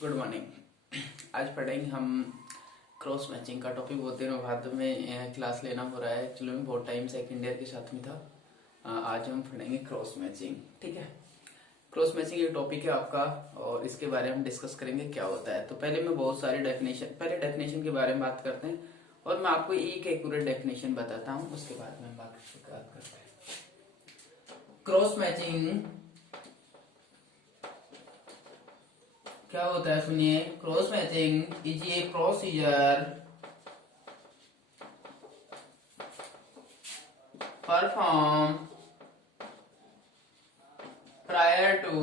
Good morning. आज पढ़ेंगे हम क्रॉस मैचिंग का टॉपिक। बहुत दिनों बाद में क्लास लेना हो रहा है। एक्चुअली में बहुत टाइम सेकेंड ईयर के साथ में था। आज हम पढ़ेंगे क्रॉस मैचिंग। ठीक है, क्रॉस मैचिंग एक टॉपिक है आपका और इसके बारे में हम डिस्कस करेंगे क्या होता है। तो पहले मैं बहुत सारी डेफिनेशन के बारे में बात करते हैं और मैं आपको एक एक्यूरेट डेफिनेशन बताता हूँ, उसके बाद में हम बात करते हैं। क्रॉस मैचिंग क्या होता है, सुनिए। Cross matching is a procedure perform prior to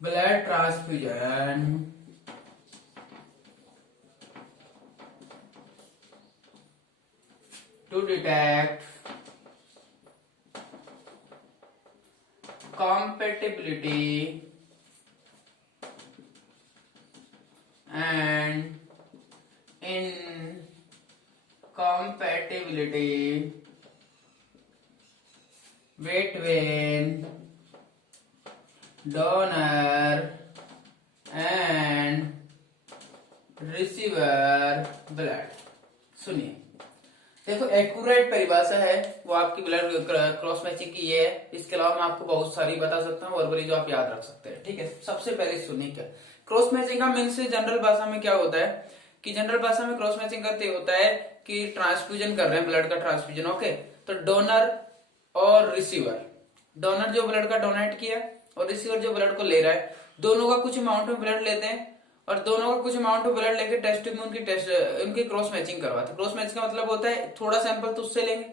blood transfusion to detect compatibility and incompatibility between donor and receiver blood। सुनिए, देखो एक्यूरेट परिभाषा है वो आपकी ब्लड क्रॉस मैचिंग की ये है। इसके अलावा मैं आपको बहुत सारी बता सकता हूँ वर्बली जो आप याद रख सकते हैं। ठीक है, सबसे पहले सुनिए क्या क्रॉस मैचिंग का मीन्स जनरल भाषा में क्या होता है कि जनरल भाषा में क्रॉस मैचिंग करते होता है कि ट्रांसफ्यूजन कर रहे हैं, ब्लड का ट्रांसफ्यूजन। ओके, तो डोनर और रिसीवर, डोनर जो ब्लड का डोनेट किया और रिसीवर जो ब्लड को ले रहा है, दोनों का कुछ अमाउंट में ब्लड लेते हैं और दोनों का कुछ अमाउंट ऑफ ब्लड लेके टेस्ट ट्यूब में उनकी क्रॉस मैचिंग करवाते हैं। क्रॉस मैचिंग का मतलब होता है थोड़ा सैंपल तो उससे लेंगे,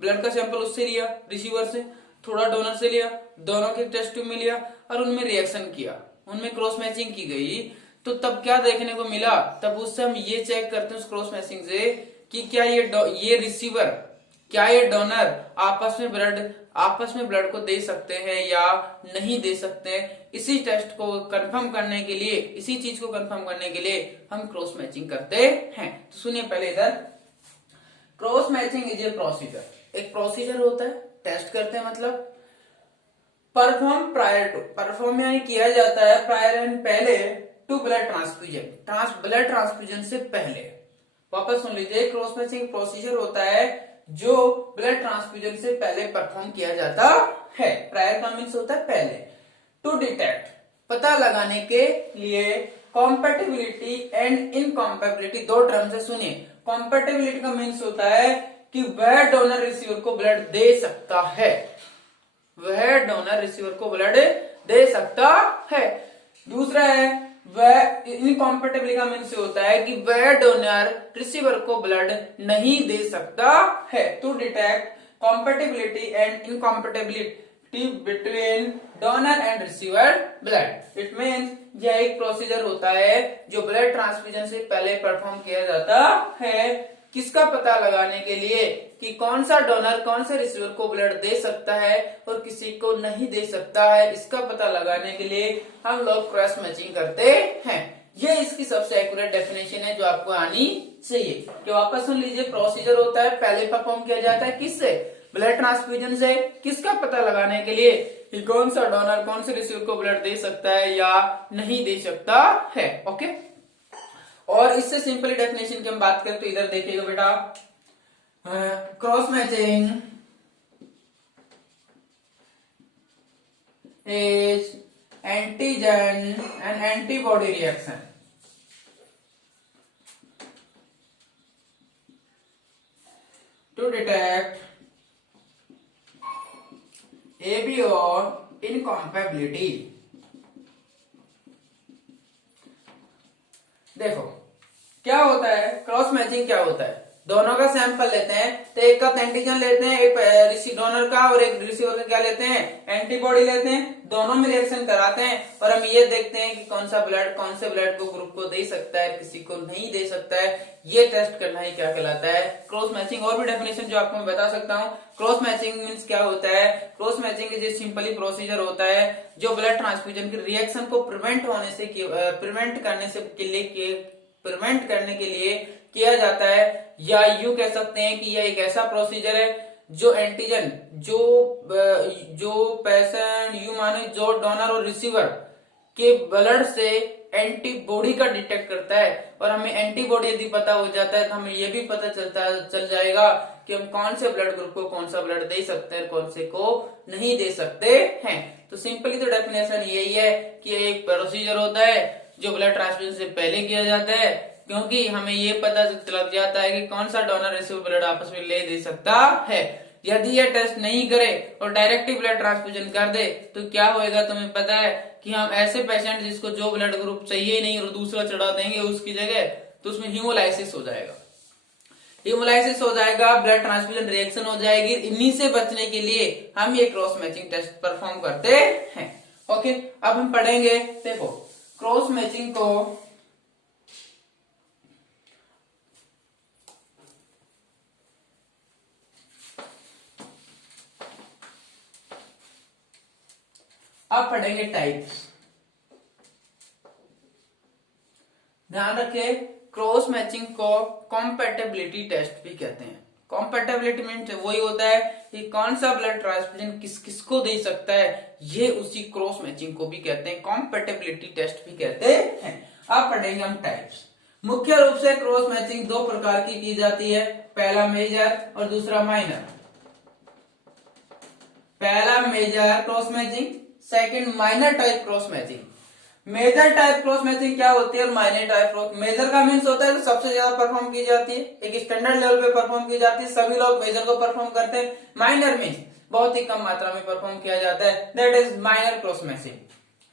ब्लड का सैंपल उससे लिया रिसीवर से, थोड़ा डोनर से लिया, दोनों के टेस्ट ट्यूब में लिया और उनमें रिएक्शन किया, उनमें क्रॉस मैचिंग की गई। तो तब क्या देखने को मिला, तब उससे हम ये चेक करते हैं उस क्रॉस मैचिंग से कि क्या ये रिसीवर, क्या ये डोनर आपस में ब्लड को दे सकते हैं या नहीं दे सकते हैं। इसी टेस्ट को कंफर्म करने के लिए, इसी चीज को कंफर्म करने के लिए हम क्रॉस मैचिंग करते हैं। तो सुनिए पहले इधर, cross matching is a procedure, एक प्रोसीजर होता है, टेस्ट करते हैं मतलब परफॉर्म प्रायर टू, परफॉर्म यानी किया जाता है प्रायर यानी पहले, to blood transfusion, blood transfusion से पहले। वापस सुन लीजिए, क्रॉस मैचिंग प्रोसीजर होता है जो ब्लड ट्रांसफ्यूजन से पहले परफॉर्म किया जाता है। प्रायर का मीन्स होता है पहले। टू डिटेक्ट, पता लगाने के लिए, कॉम्पेटिबिलिटी एंड इनकॉम्पेटिबिलिटी, दो टर्म से सुनिए। कॉम्पेटिबिलिटी का मीन्स होता है कि वह डोनर रिसीवर को ब्लड दे सकता है, वह डोनर रिसीवर को ब्लड दे सकता है। दूसरा है वह इनकॉम्पेटिबिलिटी का मीन्स होता है कि वह डोनर रिसीवर को ब्लड नहीं दे सकता है। To detect compatibility and incompatibility between donor and receiver blood, it means यह एक प्रोसीजर होता है जो ब्लड ट्रांसफ्यूजन से पहले परफॉर्म किया जाता है। किसका पता लगाने के लिए कि कौन सा डोनर कौन से रिसीवर को ब्लड दे सकता है और किसी को नहीं दे सकता है, इसका पता लगाने के लिए हम लोग क्रॉस मैचिंग करते हैं। ये इसकी सबसे एक्यूरेट डेफिनेशन है जो आपको आनी चाहिए। कि वापस सुन लीजिए, प्रोसीजर होता है पहले परफॉर्म किया जाता है किससे, ब्लड ट्रांसफ्यूजन से। किसका पता लगाने के लिए कि कौन सा डोनर कौन से रिसीवर को ब्लड दे सकता है या नहीं दे सकता है। ओके, और इससे सिंपली डेफिनेशन की हम बात करें तो इधर देखिएगा बेटा, cross matching is antigen and antibody reaction to detect ABO incompatibility. देखो क्या होता है, क्रॉस मैचिंग क्या होता है, दोनों का सैंपल लेते हैं, तो एक का एंटीजन लेते हैं, एक डोनर का और एक रिसीवर का क्या लेते हैं, एंटीबॉडी लेते हैं, दोनों में रिएक्शन कराते हैं और हम ये देखते हैं कि कौन सा ब्लड कौन से ब्लड को ग्रुप को दे सकता है, किसी को नहीं दे सकता है। ये टेस्ट करना ही क्या कहलाता है, क्रॉस मैचिंग। और भी डेफिनेशन जो आपको मैं बता सकता हूँ। क्रॉस मैचिंग मीन्स क्या होता है, cross matching is simply procedure होता है जो ब्लड ट्रांसफ्यूजन की रिएक्शन को प्रिवेंट करने के लिए किया जाता है, या यूं कह सकते हैं कि यह एक ऐसा प्रोसीजर है जो एंटीजन जो पेशेंट यू माने जो डोनर और रिसीवर के ब्लड से एंटीबॉडी का डिटेक्ट करता है, और हमें एंटीबॉडी यदि पता हो जाता है तो हमें यह भी पता चल जाएगा कि हम कौन से ब्लड ग्रुप को कौन सा ब्लड दे सकते हैं, कौन से को नहीं दे सकते हैं। तो सिंपली तो डेफिनेशन यही है कि एक प्रोसीजर होता है जो ब्लड ट्रांसफ्यूजन से पहले किया जाता है, क्योंकि हमें ये पता लग जाता है कि कौन सा डोनर रिसीवर ब्लड आपस में ले दे सकता है। यदि ये टेस्ट नहीं करे और डायरेक्ट ही ब्लड ट्रांसफ्यूजन कर दे तो क्या होएगा, तुम्हें पता है कि हम ऐसे पेशेंट जिसको जो ब्लड ग्रुप चाहिए नहीं और दूसरा चढ़ा देंगे उसकी जगह, तो उसमें हीमोलाइसिस हो जाएगा। हीमोलाइसिस हो जाएगा, ब्लड ट्रांसफ्यूजन रिएक्शन हो जाएगी। इन्हीं से बचने के लिए हम ये क्रॉस मैचिंग टेस्ट परफॉर्म करते हैं। ओके, अब हम पढ़ेंगे, देखो क्रॉस मैचिंग को अब पढ़ेंगे टाइप्स। ध्यान रखें, क्रॉस मैचिंग को कॉम्पैटिबिलिटी टेस्ट भी कहते हैं। कॉम्पैटिबिलिटी मीन्स वही होता है कि कौन सा ब्लड ट्रांसफ्यूजन किस किस को दे सकता है, ये उसी क्रॉस मैचिंग को भी कहते हैं, कॉम्पैटिबिलिटी टेस्ट भी कहते हैं। अब पढ़ेंगे हम टाइप्स। मुख्य रूप से क्रॉस मैचिंग दो प्रकार की जाती है, पहला मेजर और दूसरा माइनर। पहला major cross matching, second minor type cross matching. Major type cross matching क्या होती है और माइनर टाइप क्रॉस, मेजर का मीन्स होता है तो सबसे ज्यादा परफॉर्म की जाती है, एक स्टैंडर्ड लेवल पे परफॉर्म की जाती है, सभी लोग मेजर को परफॉर्म करते हैं। माइनर मीन्स बहुत ही कम मात्रा में परफॉर्म किया जाता है, that is minor cross matching.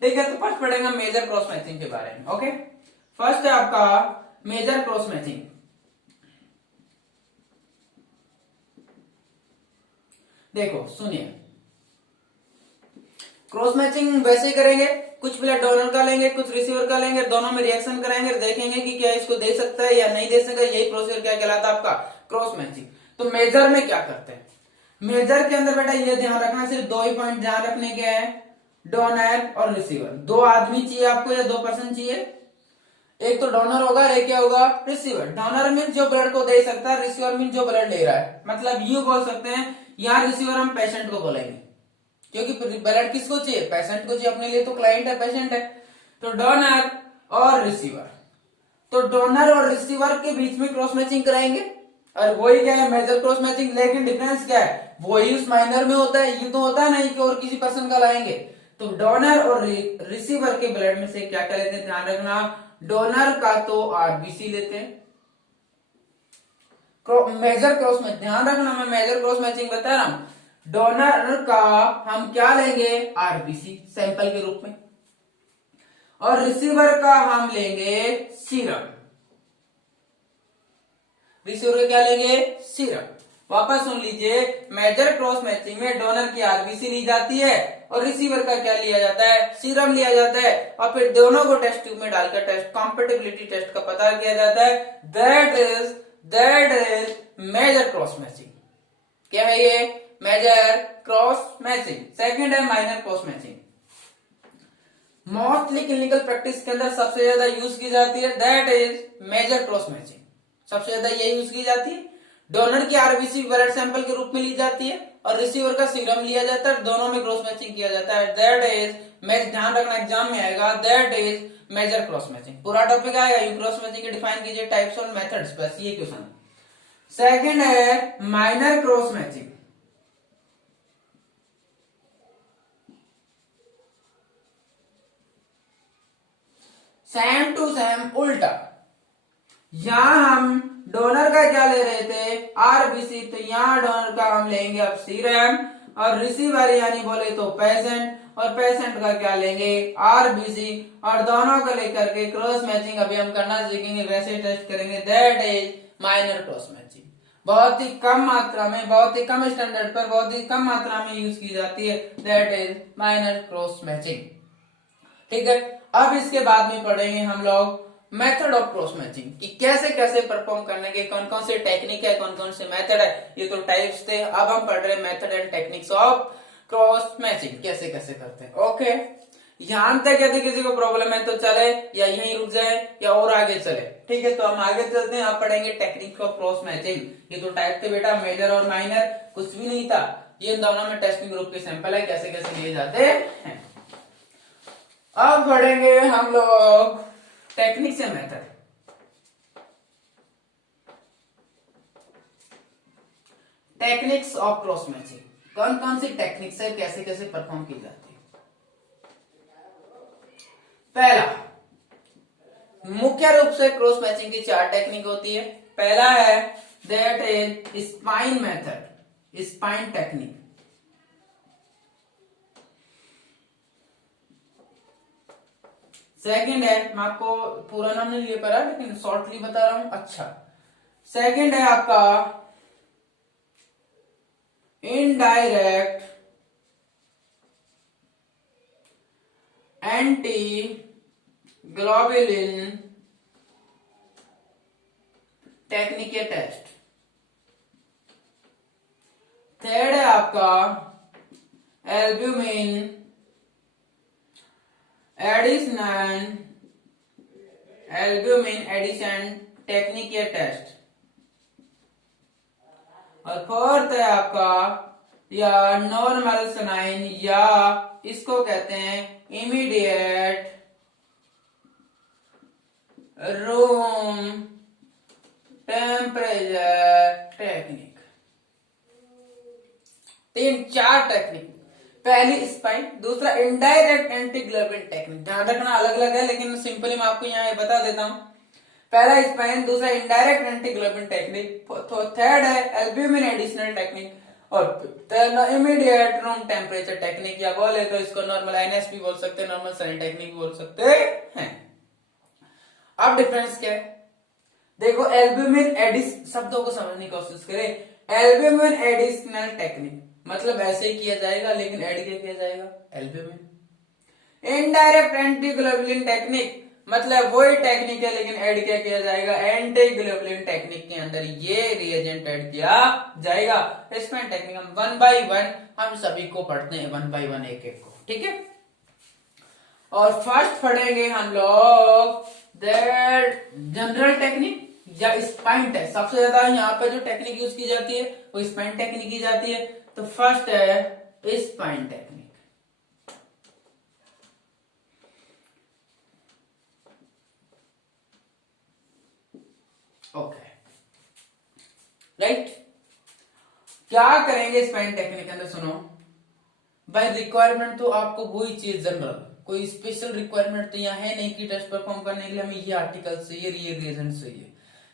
ठीक है, तो फर्स्ट पढ़ेंगे मेजर क्रॉस मैचिंग के बारे में। ओके, फर्स्ट है आपका मेजर क्रॉस मैचिंग। देखो सुनिए, क्रॉस मैचिंग वैसे करेंगे, कुछ ब्लड डोनर का लेंगे, कुछ रिसीवर का लेंगे, दोनों में रिएक्शन कराएंगे, देखेंगे कि क्या इसको दे सकता है या नहीं दे सकता। यही प्रोसीजर क्या कहलाता है आपका, क्रॉस मैचिंग। तो मेजर में क्या करते हैं, मेजर के अंदर बेटा ये ध्यान रखना, सिर्फ दो ही पॉइंट ध्यान रखने के हैं, डोनर और रिसीवर। दो आदमी चाहिए आपको या दो पर्सन चाहिए, एक तो डोनर होगा और एक क्या होगा, रिसीवर। डोनर मीन जो ब्लड को दे सकता है, रिसीवर मीन जो ब्लड ले रहा है। मतलब यूं बोल सकते हैं, यहाँ रिसीवर हम पेशेंट को बोलेंगे, क्योंकि ब्लड किसको चाहिए, पेशेंट को चाहिए, अपने लिए तो क्लाइंट है, पेशेंट है। तो डोनर और रिसीवर, तो डोनर और रिसीवर के बीच में क्रॉस मैचिंग कराएंगे, और वही क्या है मेजर क्रॉस मैचिंग। लेकिन डिफरेंस क्या है, वही उस माइनर में होता है, ये तो होता नहीं कि और किसी पर्सन का लाएंगे। तो डोनर और रिसीवर के ब्लड में से क्या क्या लेते हैं, ध्यान रखना, डोनर का तो आरबीसी लेते हैं। मेजर क्रॉस में ध्यान रखना, मैं मेजर क्रॉस मैचिंग बता रहा हूं, डोनर का हम क्या लेंगे, आरबीसी सैंपल के रूप में, और रिसीवर का हम लेंगे सीरम। रिसीवर का क्या लेंगे, सीरम। वापस सुन लीजिए, मेजर क्रॉस मैचिंग में डोनर की आरबीसी ली जाती है और रिसीवर का क्या लिया जाता है, सीरम लिया जाता है, और फिर दोनों को टेस्ट ट्यूब में डालकर टेस्ट कॉम्पेटिबिलिटी टेस्ट का पता किया जाता है। That is major cross matching. क्या है ये, मेजर क्रॉस मैचिंग। सेकंड है minor cross matching. Mostly clinical practice के अंदर सबसे ज्यादा यूज की जाती है, that is major cross matching. सबसे ज्यादा ये यूज की जाती है। डोनर की आरबीसी ब्लड सैंपल के रूप में ली जाती है और रिसीवर का सीरम लिया जाता है, दोनों में क्रॉस मैचिंग किया जाता है। दैट इज, ध्यान रखना एग्जाम में आएगा, that is major cross matching. पूरा टॉपिक आएगा, यू क्रॉस मैचिंग के डिफाइन कीजिए, टाइप्स और मेथड्स, बस ये क्वेश्चन। सेकंड है minor cross matching. Same to same उल्टा, यहां हम डोनर का क्या ले रहे थे, आरबीसी, तो यहां डोनर का हम लेंगे अब सीरम, और रिसीवर यानी बोले तो पेशेंट, और पेशेंट का क्या लेंगे, आरबीसी, और दोनों को लेकर के क्रॉस मैचिंग अभी हम करना सीखेंगे, वैसे टेस्ट करेंगे। That is minor cross matching. बहुत ही कम मात्रा में, बहुत ही कम स्टैंडर्ड पर, बहुत ही कम मात्रा में यूज की जाती है, that is minor cross matching. ठीक है, अब इसके बाद में पढ़ेंगे हम लोग मेथड ऑफ क्रॉस मैचिंग, कि कैसे कैसे परफॉर्म करने के कौन कौन से टेक्निक है, कौन कौन से मेथड है। ये तो टाइप्स थे, अब हम पढ़ रहे हैं method and techniques of cross matching, कैसे कैसे करते हैं। ओके, यहां तक यदि किसी को प्रॉब्लम है तो चले, या यहीं रुक जाए, या और आगे चले। ठीक है, तो हम आगे चलते हैं, आप पढ़ेंगे टेक्निक ऑफ क्रॉस मैचिंग। ये तो टाइप थे बेटा, मेजर और माइनर, कुछ भी नहीं था, ये दोनों में टेस्टिंग ग्रुप के सैंपल है, कैसे कैसे लिए जाते हैं। अब बढ़ेंगे हम लोग techniques and method. Techniques of cross matching, कौन कौन सी टेक्निक्स है, कैसे कैसे परफॉर्म की जाती है। पहला, मुख्य रूप से क्रॉस मैचिंग की 4 टेक्निक होती है। पहला है that is spine method, spine technique. Second है, मैं आपको पूरा नाम नहीं ले पा रहा लेकिन शॉर्टली बता रहा हूं। अच्छा, सेकंड है आपका इनडायरेक्ट एंटी ग्लोबुलिन टेक्निक या टेस्ट। थर्ड है आपका एल्ब्यूमिन एडिशन टेक्निक या टेस्ट। और फोर्थ है आपका या नॉर्मल सनाइन, या इसको कहते हैं immediate room temperature technique. 4 technique. पहली स्पाइन, दूसरा इनडायरेक्ट एंटी ग्लोबुलिन टेक्निक। ध्यान रखना अलग अलग है लेकिन सिंपली मैं आपको यहाँ बता देता हूं। पहला स्पाइन, दूसरा indirect anti globulin technique, third है एल्ब्यूमिन एडिशनल टेक्निक, और इमीडिएट रूम टेम्परेचर टेक्निक, या बोले तो इसको नॉर्मल एनएस भी बोल सकते हैं, नॉर्मल सनी टेक्निक बोल सकते हैं। अब डिफरेंस क्या है देखो, एल्ब्यूमिन एडिस शब्दों को समझने की कोशिश करें। एल्ब्यूमिन एडिशनल टेक्निक मतलब ऐसे ही किया जाएगा लेकिन ऐड क्या किया जाएगा, albumin. Indirect anti globulin technique मतलब वही टेक्निक है लेकिन ऐड क्या किया जाएगा, एंटी ग्लोबुलिन टेक्निक के अंदर ये रिएजेंट ऐड किया जाएगा। स्पाइन टेक्निक हम 1 by 1 हम सभी को पढ़ते हैं, 1 by 1 एक एक को, ठीक है। और फर्स्ट पढ़ेंगे हम लोग जनरल टेक्निक या स्पाइन टेक्निक। सबसे ज्यादा यहाँ पे जो टेक्निक यूज की जाती है वो स्पाइन टेक्निक की जाती है। तो फर्स्ट है स्पाइन टेक्निक। Okay, right. क्या करेंगे स्पाइन टेक्निक के अंदर, सुनो भाई। रिक्वायरमेंट तो आपको वही चाहिए जनरल, कोई स्पेशल रिक्वायरमेंट तो यहाँ है नहीं कि टेस्ट परफॉर्म करने के लिए हमें ये आर्टिकल चाहिए, ये रिएजेंट चाहिए।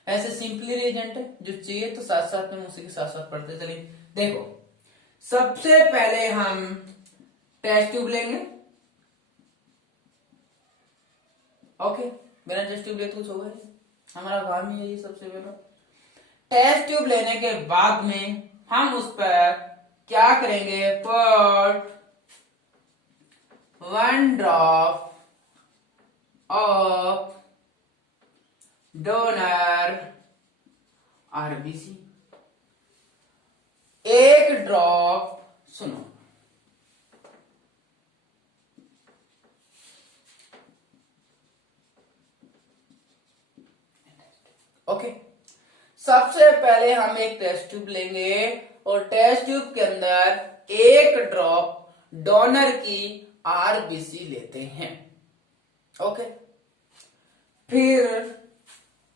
ऐसे सिंपली रिएजेंट है जो चाहिए तो साथ साथ में उसी के साथ साथ पढ़ते चलिए। देखो, सबसे पहले हम टेस्ट ट्यूब लेंगे। ओके, बिना टेस्ट ट्यूब लेते कुछ होगा, हमारा काम ही है ये। सबसे पहले टेस्ट ट्यूब लेने के बाद में हम उस पर क्या करेंगे, put 1 drop of donor RBC, 1 drop, सुनो ओके। सबसे पहले हम एक टेस्ट ट्यूब लेंगे और टेस्ट ट्यूब के अंदर 1 ड्रॉप डोनर की आरबीसी लेते हैं। ओके, फिर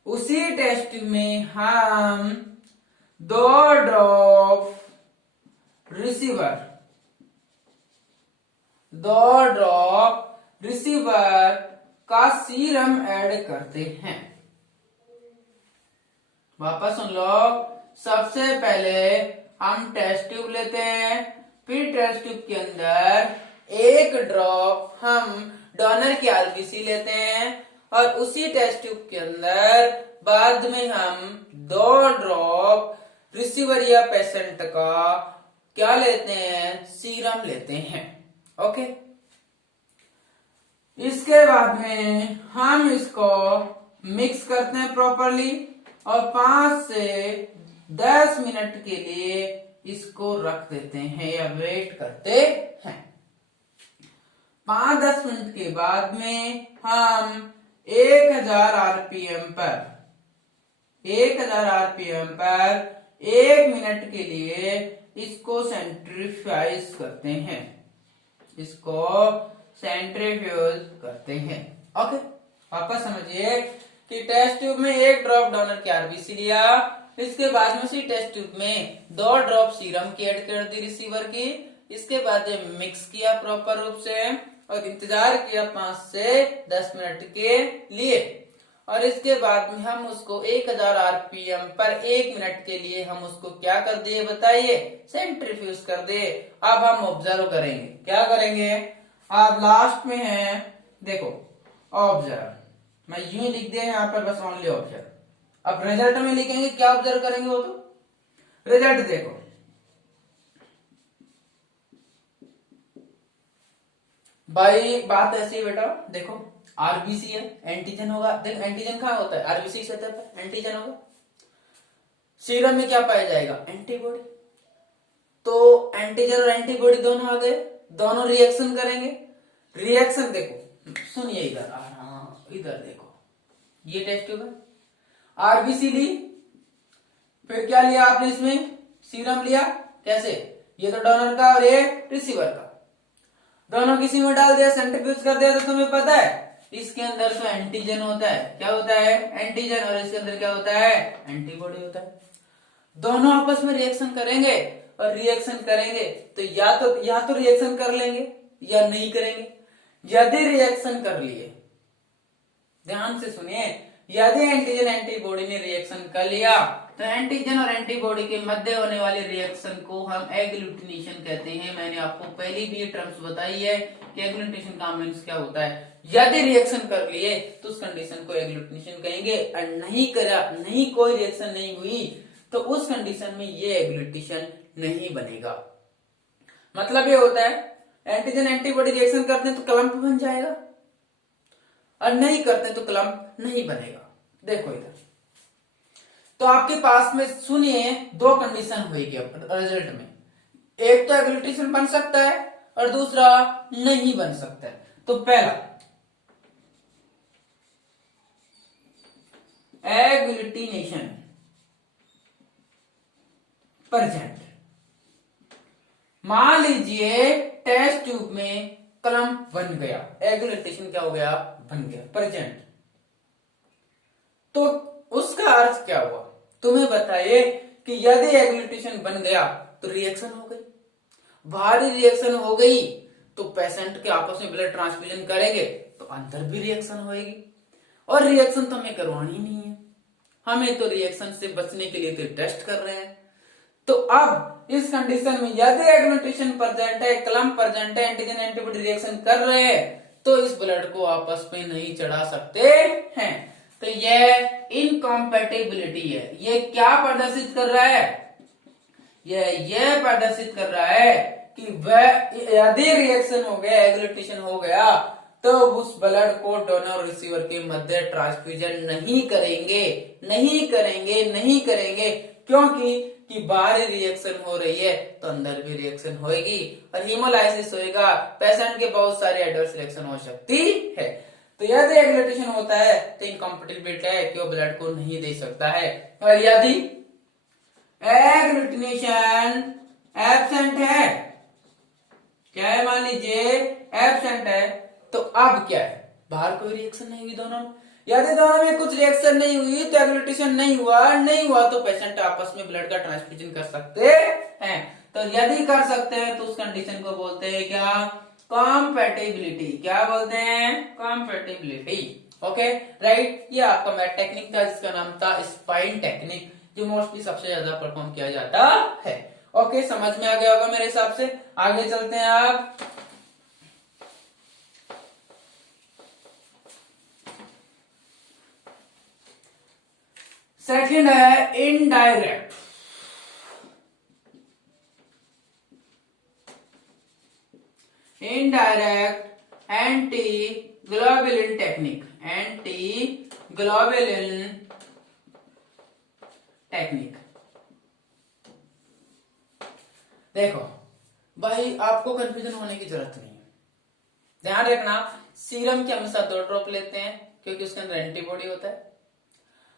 उसी टेस्ट ट्यूब में हम 2 ड्रॉप रिसीवर का सीरम ऐड करते हैं। वापस सुन लो, सबसे पहले हम टेस्ट ट्यूब लेते हैं, फिर टेस्ट ट्यूब के अंदर 1 ड्रॉप हम डोनर की आरबीसी लेते हैं और उसी टेस्ट ट्यूब के अंदर बाद में हम 2 ड्रॉप रिसीवर या पेशेंट का क्या लेते हैं, सीरम लेते हैं। ओके, इसके बाद में हम इसको मिक्स करते हैं प्रॉपरली और 5 से 10 मिनट के लिए इसको रख देते हैं या वेट करते हैं। 5-10 मिनट के बाद में हम 1000 आरपीएम पर 1 मिनट के लिए इसको सेंट्रीफ्यूज करते हैं। इसको सेंट्रीफ्यूज करते हैं। ओके, वापस समझिए कि टेस्ट ट्यूब में एक ड्रॉप डोनर की आरबीसी लिया, इसके बाद में उसी टेस्ट ट्यूब में 2 ड्रॉप सीरम की ऐड कर दी रिसीवर की, इसके बाद मिक्स किया प्रॉपर रूप से और इंतजार किया 5 से 10 मिनट के लिए, और इसके बाद में हम उसको 1000 आरपीएम पर 1 मिनट के लिए हम उसको क्या कर दिए बताइए, सेंट्रीफ्यूज कर दिए। अब हम ऑब्जर्व करेंगे, क्या करेंगे, अब लास्ट में है देखो ऑब्जर्व, मैं यूं लिख दिया यहाँ पर बस ओनली ऑब्जर्व। अब रिजल्ट में लिखेंगे क्या ऑब्जर्व करेंगे, वो तो रिजल्ट देखो, भाई बात ऐसी है बेटा, देखो आरबीसी है, एंटीजन होगा, देख एंटीजन कहाँ होता है, आरबीसी की सतह पर एंटीजन होगा, सीरम में क्या पाया जाएगा, एंटीबॉडी। तो एंटीजन और एंटीबॉडी दोनों आ गए, दोनों रिएक्शन करेंगे। रिएक्शन देखो, सुनिए इधर, हाँ इधर देखो, ये टेस्ट ट्यूब है, आरबीसी ली, फिर क्या लिया आपने इसमें, सीरम लिया, कैसे, ये तो डोनर का और ये रिसीवर का, दोनों किसी में डाल दिया, सेंट्रीफ्यूज कर दिया, तो तुम्हें पता है इसके अंदर तो एंटीजन होता है, क्या होता है, एंटीजन, और इसके अंदर क्या होता है, एंटीबॉडी होता है। दोनों आपस में रिएक्शन करेंगे, और रिएक्शन करेंगे तो या तो रिएक्शन कर लेंगे या नहीं करेंगे। यदि रिएक्शन कर लिए, ध्यान से सुनिए, यदि एंटीजन एंटीबॉडी ने रिएक्शन कर लिया तो एंटीजन और एंटीबॉडी के मध्य होने वाले रिएक्शन को हम एग्लूटिनेशन कहते हैं। मैंने आपको पहले भी ये टर्म्स बताई है कि एग्लूटिनेशन का मीन्स क्या होता है। यदि रिएक्शन कर लिए तो उस कंडीशन को एग्लूटिनेशन कहेंगे, और नहीं करा, नहीं कोई रिएक्शन नहीं हुई तो उस कंडीशन में ये एग्लूटिनेशन नहीं बनेगा। मतलब ये होता है एंटीजन एंटीबॉडी रिएक्शन करते हैं तो क्लम्प बन जाएगा, और नहीं करते तो क्लम्प नहीं बनेगा। देखो इधर, तो आपके पास में सुनिए 2 कंडीशन हुई रिजल्ट में, एक तो एग्लूटिनेशन बन सकता है और दूसरा नहीं बन सकता है। तो पहला एग्लूटिनेशन प्रेजेंट, मान लीजिए टेस्ट ट्यूब में क्लम्प बन गया, एग्लूटिनेशन क्या हो गया, बन गया, प्रेजेंट, तो उसका अर्थ क्या हुआ, तुम्हें बताइए कि यदि एग्लूटिनेशन बन गया तो रिएक्शन हो गई, भारी रिएक्शन हो गई तो पेशेंट के आपस में ब्लड ट्रांसफ्यूजन करेंगे तो अंदर भी रिएक्शन होगी, और रिएक्शन तो हमें करवानी नहीं है, हमें तो रिएक्शन से बचने के लिए तो टेस्ट कर रहे हैं। तो अब इस कंडीशन में यदि एग्लूटिनेशन प्रेजेंट है, क्लम्प प्रेजेंट है, एंटीजन एंटीबॉडी रिएक्शन कर रहे हैं, तो इस ब्लड को आपस में नहीं चढ़ा सकते हैं। तो यह इनकॉम्पेटिबिलिटी है। ये क्या प्रदर्शित कर रहा है, यह प्रदर्शित कर रहा है कि वह यदि रिएक्शन हो गया, एग्लूटिनेशन हो गया, तो उस ब्लड को डोनर और रिसीवर के मध्य ट्रांसफ्यूजन नहीं करेंगे, नहीं करेंगे, नहीं करेंगे, क्योंकि कि बाहरी रिएक्शन हो रही है तो अंदर भी रिएक्शन होगी और हीमोलाइसिस होएगा, पेशेंट के बहुत सारे एडवर्स रिएक्शन हो सकती है। तो यदि एग्लूटिनेशन होता है तो इनकॉम्पेटिबिलिटी है कि वो ब्लड को नहीं दे सकता है, और यदि एग्लूटिनेशन एब्सेंट है, क्या है, मान लीजिए एब्सेंट है, तो अब क्या है, बाहर कोई रिएक्शन नहीं हुई दोनों में, यदि दोनों में कुछ रिएक्शन नहीं हुई तो एग्लूटिनेशन नहीं हुआ तो पेशेंट आपस में ब्लड का ट्रांसफ्यूजन कर सकते हैं। तो यदि कर सकते हैं तो उस कंडीशन को बोलते हैं क्या, कॉम्पैटिबिलिटी, क्या बोलते हैं, कॉम्पैटिबिलिटी। ओके राइट, ये आपका मैथ टेक्निक था जिसका नाम था स्पाइन टेक्निक, जो मोस्टली सबसे ज्यादा परफॉर्म किया जाता है। ओके, समझ में आ गया होगा मेरे हिसाब से। आगे चलते हैं आप, सेकंड है indirect. Indirect anti globulin technique, anti globulin technique. देखो भाई, आपको कंफ्यूजन होने की जरूरत नहीं है, ध्यान रखना, सीरम के हमेशा 2 ड्रॉप लेते हैं क्योंकि उसके अंदर एंटीबॉडी होता है,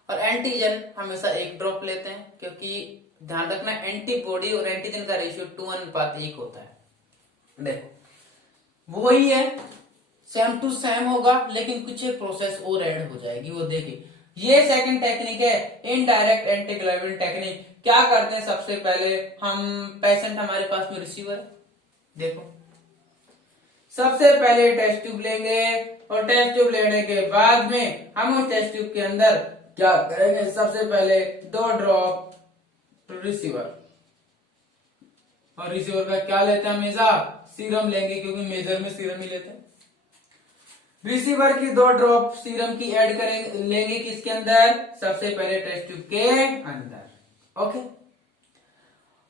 और एंटीजन हमेशा 1 ड्रॉप लेते हैं क्योंकि ध्यान रखना एंटीबॉडी और एंटीजन का रेशियो 2:1 होता है। देखो वही है, सेम टू सेम होगा, लेकिन कुछ एक प्रोसेस और ऐड हो जाएगी, वो देखिए। ये सेकंड टेक्निक है इनडायरेक्ट एंटीग्लोबुलिन टेक्निक। क्या करते हैं, सबसे पहले हम पेशेंट हमारे पास में रिसीवर है, देखो सबसे पहले टेस्ट ट्यूब लेंगे और टेस्ट ट्यूब लेने के बाद में हम उस टेस्ट ट्यूब के अंदर क्या करेंगे, सबसे पहले 2 ड्रॉप रिसीवर, और रिसीवर का क्या लेते हैं हमेशा, सीरम लेंगे, क्योंकि मेजर में सीरम ही लेते हैं। रिसीवर की 2 ड्रॉप सीरम की ऐड करेंगे, लेंगे किसके अंदर, सबसे पहले टेस्ट ट्यूब के अंदर। ओके,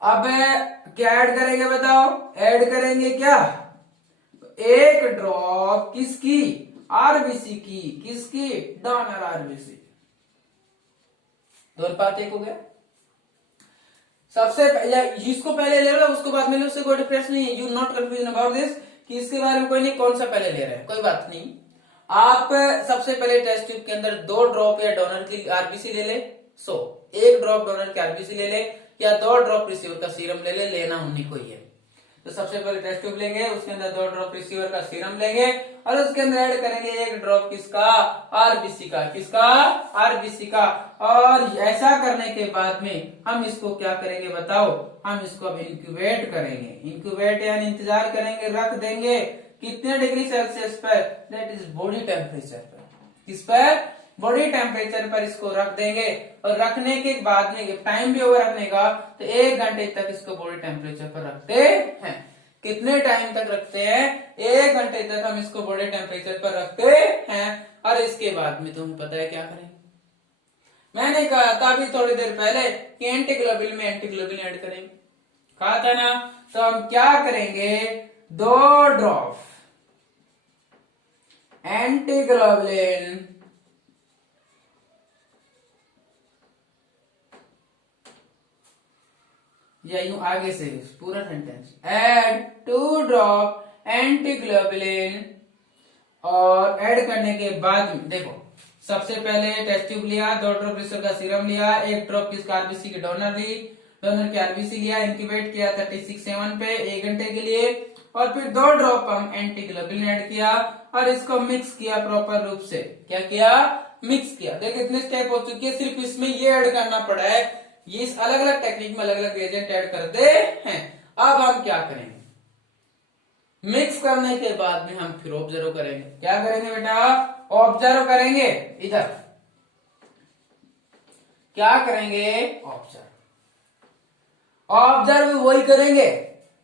अब क्या ऐड करेंगे बताओ, ऐड करेंगे क्या, 1 ड्रॉप किसकी, आरबीसी की, किसकी, डोनर आरबीसी। दोनों बात एक हो गया। सबसे जिसको पहले ले लो उसको बाद में लो, उससे कोई डिफरेंस नहीं है, you not confusion about this कि इसके बारे में कोई नहीं, कौन सा पहले ले रहे हैं, कोई बात नहीं। आप सबसे पहले टेस्ट ट्यूब के अंदर 2 ड्रॉप या डोनर की आरबीसी ले ले, 1 ड्रॉप डोनर की आरबीसी ले ले, या 2 ड्रॉप रिसीवर का सीरम ले ले, लेना उन्हीं को ही है। तो सबसे पहले टेस्ट ट्यूब लेंगे, उसके अंदर 2 ड्रॉप रिसीवर का सीरम लेंगे, और उसके अंदर ऐड करेंगे 1 ड्रॉप किसका, आरबीसी का, किसका, आरबीसी का। और ऐसा करने के बाद में हम इसको क्या करेंगे बताओ, हम इसको अब इंक्यूबेट करेंगे, इंक्यूबेट यानी इंतजार करेंगे, रख देंगे कितने डिग्री सेल्सियस पर, दैट इज बॉडी टेम्परेचर पर, किस पर, बॉडी टेम्परेचर पर इसको रख देंगे। और रखने के बाद में टाइम भी होगा रखने का, तो 1 घंटे तक इसको बॉडी टेम्परेचर पर रखते हैं। कितने टाइम तक रखते हैं, 1 घंटे तक हम इसको बॉडी टेम्परेचर पर रखते हैं। और इसके बाद में तुम्हें पता है क्या करेंगे, मैंने कहा था अभी थोड़ी देर पहले कि एंटीग्लोबुलिन में एंटीग्लोबुलिन ऐड करेंगे, कहा था ना। तो हम क्या करेंगे, 2 ड्रॉप एंटीग्लोबुलिन या यूं आगे से पूरा सेंटेंस, ऐड 2 ड्रॉप एंटीग्लोबुलिन, और ऐड करने के बाद में देखो सबसे पहले टेस्ट ट्यूब लिया, 2 ड्रॉप रिसीवर का सीरम लिया, 1 ड्रॉप किसका आरबीसी की डोनर ली, डोनर की आरबीसी लिया, इंक्यूबेट किया 36-7 पे 1 घंटे के लिए, और फिर 2 ड्रॉप हम एंटीग्लोबुलिन ऐड किया और इसको मिक्स किया प्रॉपर रूप से। क्या किया, मिक्स किया। देखिए इतने स्टेप हो चुकी है, सिर्फ इसमें ये ऐड करना पड़ा है, ये इस अलग अलग टेक्निक में अलग अलग रिएजेंट ऐड करते हैं। अब हम क्या करेंगे, मिक्स करने के बाद में हम फिर ऑब्जर्व करेंगे। क्या करेंगे बेटा, ऑब्जर्व करेंगे। इधर क्या करेंगे, ऑब्जर्व, ऑब्जर्व वही करेंगे,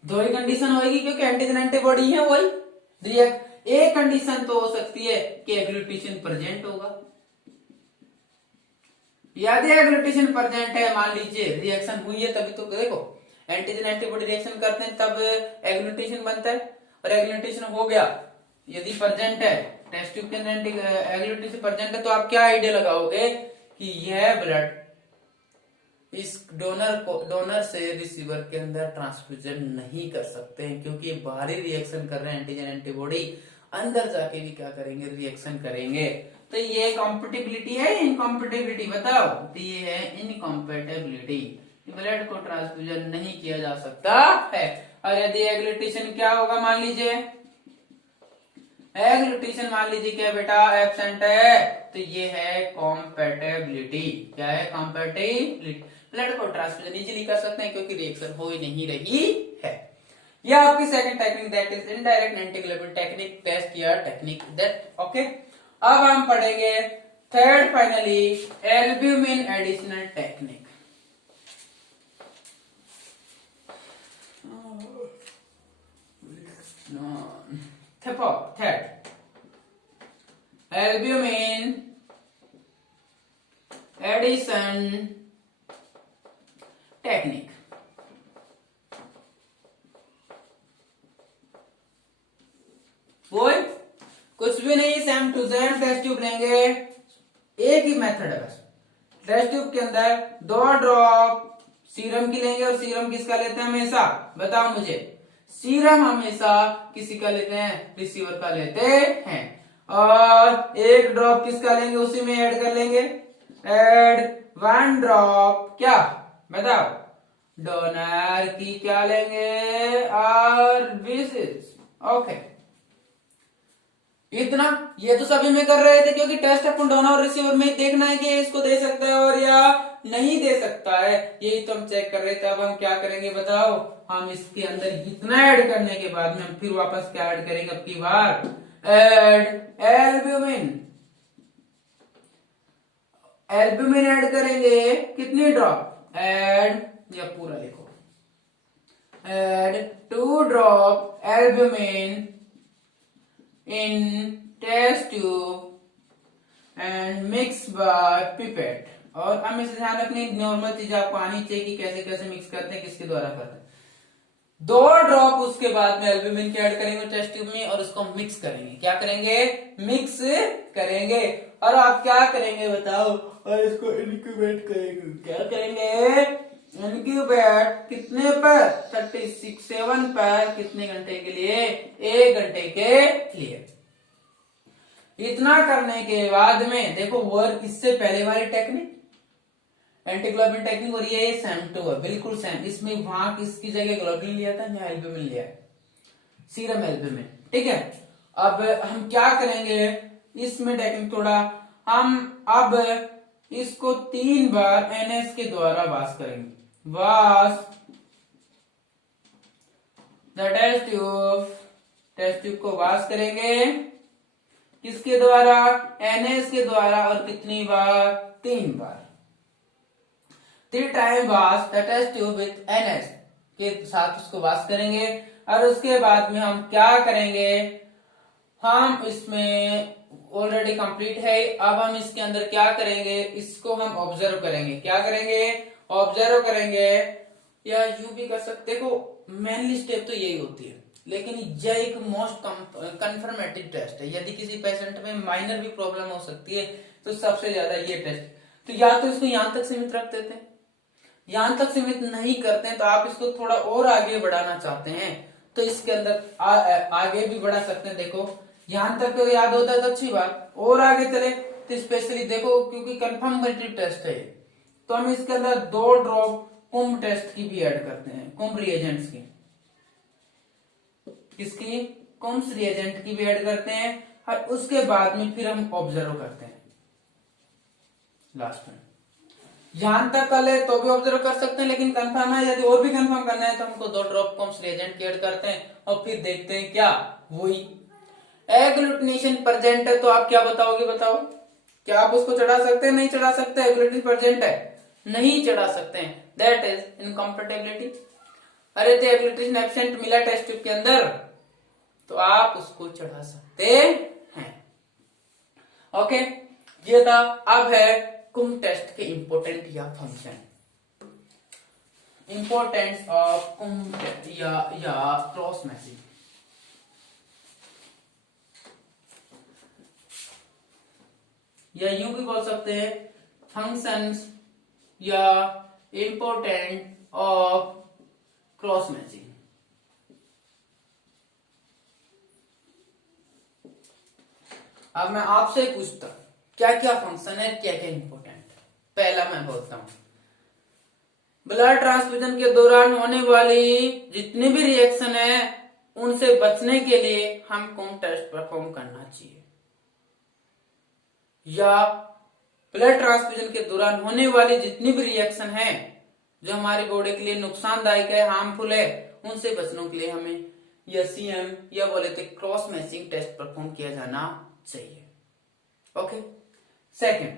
2 ही कंडीशन होगी क्योंकि एंटीजन एंटीबॉडी है वही। रिएक्ट एक कंडीशन तो हो सकती है कि एग्लूटिनेशन प्रेजेंट होगा, यदि एग्लूटिनेशन प्रेजेंट है, मान लीजिए रिएक्शन हुई है, तभी तो देखो एंटीजन एंटीबॉडी रिएक्शन करते हैं तब एग्लूटिनेशन बनता है, और एग्लूटिनेशन हो गया यदि प्रेजेंट है टेस्ट ट्यूब के अंदर एग्लूटिनेशन प्रेजेंट है, तो आप क्या आइडिया लगाओगे कि यह ब्लड इस डोनर से रिसीवर के अंदर ट्रांसफ्यूजन नहीं कर सकते हैं, क्योंकि बाहरी रिएक्शन कर रहे हैं एंटीजन एंटीबॉडी, अंदर जाके भी क्या करेंगे, रिएक्शन करेंगे। तो ये कॉम्पेटिबिलिटी है, इनकॉम्पेटिबिलिटी बताओ, तो ये है इनकॉम्पेटिबिलिटी, ब्लड को ट्रांसफ्यूजन नहीं किया जा सकता है। और यदि एग्लूटिनेशन क्या होगा, मान लीजिए एग्लूटिनेशन मान लीजिए क्या बेटा एब्सेंट है, तो ये है कॉम्पेटिबिलिटी। क्या है, कॉम्पेटिबिलिटी, ब्लड को ट्रांसफ्यूजन इजीली कर सकते हैं क्योंकि रिएक्शन हो ही नहीं रही है। यह आपकी second technique, that is indirect antiglobulin technique, test किया टेक्निक दैट। ओके, अब हम पढ़ेंगे third finally albumin additional technique. Third albumin addition technique. बोल कुछ भी नहीं, same to same test tube लेंगे, एक ही मेथड है बस। टेस्ट ट्यूब के अंदर 2 ड्रॉप सीरम की लेंगे, और सीरम किसका लेते हैं हमेशा, बताओ मुझे, सीरम हमेशा किसी का लेते हैं, रिसीवर का लेते हैं। और 1 ड्रॉप किसका लेंगे, उसी में ऐड कर लेंगे, ऐड 1 ड्रॉप क्या बताओ, डोनर की क्या लेंगे, आरबीसी। ओके, इतना ये तो सभी में कर रहे थे, क्योंकि टेस्ट अपन डोनर और रिसीवर में देखना है कि इसको दे सकता है और या नहीं दे सकता है, यही तो हम चेक कर रहे थे। अब हम क्या करेंगे बताओ, हम इसके अंदर इतना ऐड करने के बाद में हम फिर वापस क्या ऐड करेंगे, अब की बार ऐड एल्ब्यूमिन। एल्ब्यूमिन ऐड करेंगे कितनी ड्रॉप, ऐड या पूरा लिखो, add 2 drop albumin in test tube and mix by pipette। और हमेशा ध्यान रखनी नॉर्मल चीज आपको आनी चाहिए कि कैसे कैसे मिक्स करते हैं, किसके द्वारा करते हैं। 2 ड्रॉप उसके बाद में एल्ब्यूमिन के ऐड करेंगे टेस्ट ट्यूब में और उसको मिक्स करेंगे। क्या करेंगे, मिक्स करेंगे। और आप क्या करेंगे बताओ, और इसको इनक्यूबेट करेंगे। क्या करेंगे, इनक्यूबेट कितने पर, 37 पर, कितने घंटे के लिए, 1 घंटे के लिए। इतना करने के बाद में देखो वर्क इससे पहले वाली टेक्निक एंटीग्लोबिन टेक्निक और ये सेम टू है, बिल्कुल सेम। इसमें वहां किसकी जगह ग्लोबिन लिया था, यहाँ एल्ब्यूमिन लिया है, सीरम एल्ब्यूमिन, ठीक है। अब हम क्या करेंगे, इसमें टेक्निक थोड़ा, हम अब इसको 3 बार NS के द्वारा वाश करेंगे। वाश द टेस्ट ट्यूब को वाश करेंगे किसके द्वारा, NS के द्वारा। और कितनी बार, 3 बार। 3 time wash the test tube with NS के साथ उसको वाश करेंगे। और उसके बाद में हम क्या करेंगे, हम इसमें ऑलरेडी कंप्लीट है, अब हम इसके अंदर क्या करेंगे, इसको हम ऑब्जर्व करेंगे। क्या करेंगे, ऑब्जर्व करेंगे, या यूं भी कर सकते। देखो मेनली स्टेप तो यही होती है, लेकिन यह एक मोस्ट कंफर्मेटिव टेस्ट है। यदि किसी पेशेंट में माइनर भी प्रॉब्लम हो सकती है तो सबसे ज्यादा ये टेस्ट। तो या तो इसको यहां तक सीमित रख देते हैं, यहां तक सीमित नहीं करते हैं तो आप इसको थोड़ा और आगे बढ़ाना चाहते हैं तो इसके अंदर आगे भी बढ़ा सकते हैं। देखो यहां तक तो याद होता है तो अच्छी बात, और आगे चले तो स्पेशली देखो क्योंकि कंफर्मेटिव टेस्ट है तो हम इसके अंदर 2 ड्रॉप कुंभ टेस्ट की भी ऐड करते हैं, कुंभ रिएजेंट्स की, किसकी, कुंभ रिएजेंट की भी ऐड करते हैं। और उसके बाद में फिर हम ऑब्जर्व करते हैं लास्ट में। यहां तक कर ले तो भी ऑब्जर्व कर सकते हैं, लेकिन कंफर्म है, यदि और भी कंफर्म करना है तो हमको 2 ड्रॉप कुंभ रिएजेंट की ऐड करते हैं और फिर देखते हैं क्या, वही एग्लूटिनेशन प्रेजेंट है तो आप क्या बताओगे, बताओ क्या आप उसको चढ़ा सकते हैं, नहीं चढ़ा सकते, एग्लूटिनेशन प्रेजेंट है, नहीं चढ़ा सकते हैं, दैट इज इनकम्पेटिबिलिटी। अरे तो एग्लूटिनेशन एब्सेंट मिला टेस्ट ट्यूब के अंदर तो आप उसको चढ़ा सकते हैं। ओके, ये था। अब है कुंभ टेस्ट के इंपोर्टेंट या फंक्शन, इंपोर्टेंस ऑफ कुंभ या क्रॉस मैचिंग। या यूं भी बोल सकते हैं फंक्शंस या इंपोर्टेंट ऑफ क्रॉस मैचिंग। अब मैं आपसे पूछता क्या क्या फंक्शन है, क्या क्या इंपोर्टेंट। पहला मैं बोलता हूं ब्लड ट्रांसफ्यूजन के दौरान होने वाली जितनी भी रिएक्शन है उनसे बचने के लिए हम कुंभ टेस्ट परफॉर्म करना चाहिए। या ब्लड ट्रांसफ्यूजन के दौरान होने वाली जितनी भी रिएक्शन है जो हमारी बॉडी के लिए नुकसानदायक है, हार्मफुल है, उनसे बचने के लिए हमें या CM या बोले तो क्रॉस मैचिंग टेस्ट परफॉर्म किया जाना चाहिए। ओके, सेकंड,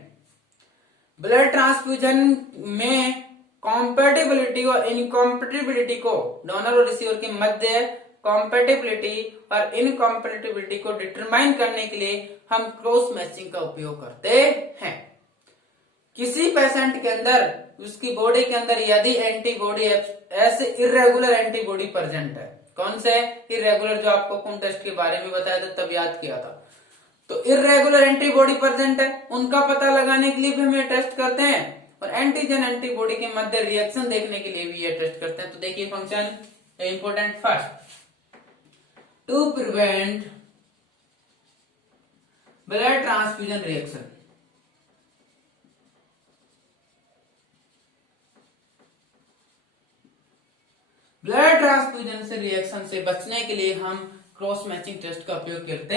ब्लड ट्रांसफ्यूजन में कॉम्पेटिबिलिटी और इनकॉम्पेटिबिलिटी को, डोनर और रिसीवर के मध्य कॉम्पेटिबिलिटी और इनकॉम्पेटिबिलिटी को डिटरमाइन करने के लिए हम क्रॉस मैचिंग का उपयोग करते हैं। किसी पेशेंट के अंदर, उसकी बॉडी के अंदर यदि एंटीबॉडी ऐसे इरेगुलर एंटीबॉडी प्रेजेंट है, कौन से इरेगुलर, जो आपको कुंभ टेस्ट के बारे में बताया था तब याद किया था, तो इरेगुलर एंटीबॉडी प्रेजेंट है, उनका पता लगाने के लिए भी हम ये टेस्ट करते हैं और एंटीजन एंटीबॉडी के मध्य रिएक्शन देखने के लिए भी ये टेस्ट करते हैं। तो देखिए function important, first to prevent blood transfusion reaction, blood transfusion से रिएक्शन से बचने के लिए हम क्रॉस मैचिंग टेस्ट का उपयोग करते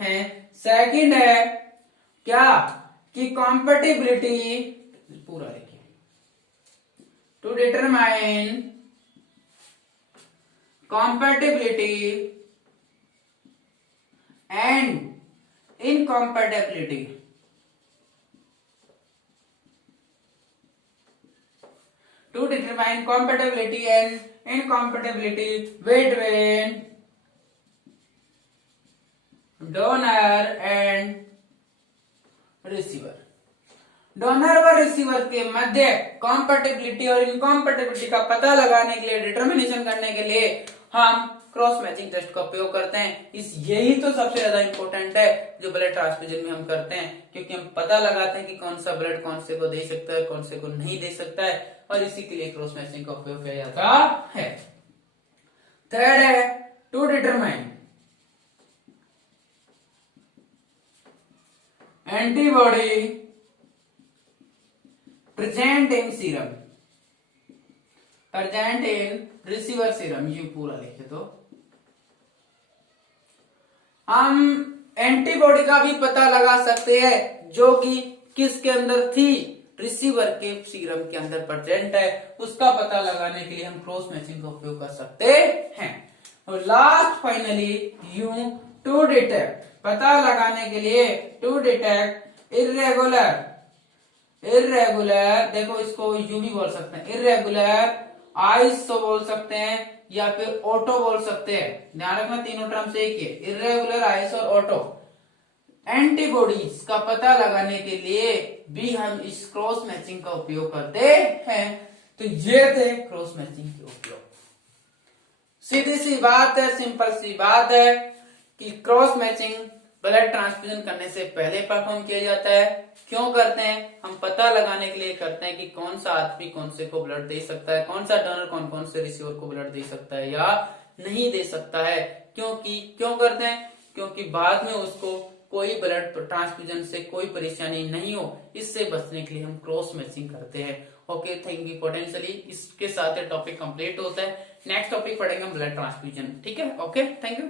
हैं। सेकंड है क्या कि कॉम्पेटिबिलिटी, पूरा लिखिए, to determine compatibility and incompatibility, to determine compatibility and incompatibility between donor and receiver। Donor व रिसीवर के मध्य कॉम्पेटिबिलिटी और इनकॉम्पेटिबिलिटी का पता लगाने के लिए, डिटर्मिनेशन करने के लिए हम क्रॉस मैचिंग टेस्ट का उपयोग करते हैं। यही तो सबसे ज्यादा इंपॉर्टेंट है जो ब्लड ट्रांसफ्यूजन में हम करते हैं, क्योंकि हम पता लगाते हैं कि कौन सा ब्लड कौन से को दे सकता है, कौन से को नहीं दे सकता है, और इसी के लिए क्रॉस मैचिंग का उपयोग किया जाता है। थर्ड है to determine antibody present in serum, present in receiver serum, ये पूरा लिखे तो हम एंटीबॉडी का भी पता लगा सकते हैं जो कि किसके अंदर थी, रिसीवर के सीरम के अंदर प्रेजेंट है, उसका पता लगाने के लिए हम क्रॉस मैचिंग का उपयोग कर सकते हैं। और last finally you to detect, पता लगाने के लिए टू डिटेक्ट इर्रेगुलर, देखो इसको यू भी बोल सकते हैं, इर्रेगुलर आइसो बोल सकते हैं या फिर ऑटो बोल सकते हैं, ध्यान रखना तीनों टर्म से एक ही है, इर्रेगुलर, आइस और ऑटो। एंटीबॉडीज का पता लगाने के लिए भी हम इस क्रॉस मैचिंग का उपयोग करते हैं। तो ये थे क्रॉस मैचिंग के उपयोग। सीधी सी बात है, सिंपल सी बात है कि क्रॉस मैचिंग ब्लड ट्रांसफ्यूजन करने से पहले परफॉर्म किया जाता है। क्यों करते हैं? हम पता लगाने के लिए करते हैं कि कौन सा आदमी कौन से को ब्लड दे सकता है, कौन सा डोनर कौन कौन से रिसीवर को ब्लड दे सकता है या नहीं दे सकता है। क्यों करते हैं? क्योंकि बाद में उसको कोई ब्लड ट्रांसफ्यूजन से कोई परेशानी नहीं हो, इससे बचने के लिए हम क्रॉस मैचिंग करते हैं। Okay, thank you. पोटेंशियली इसके साथ टॉपिक कंप्लीट होता है। नेक्स्ट टॉपिक पढ़ेंगे हम ब्लड ट्रांसफ्यूजन। ठीक है, ओके, थैंक यू।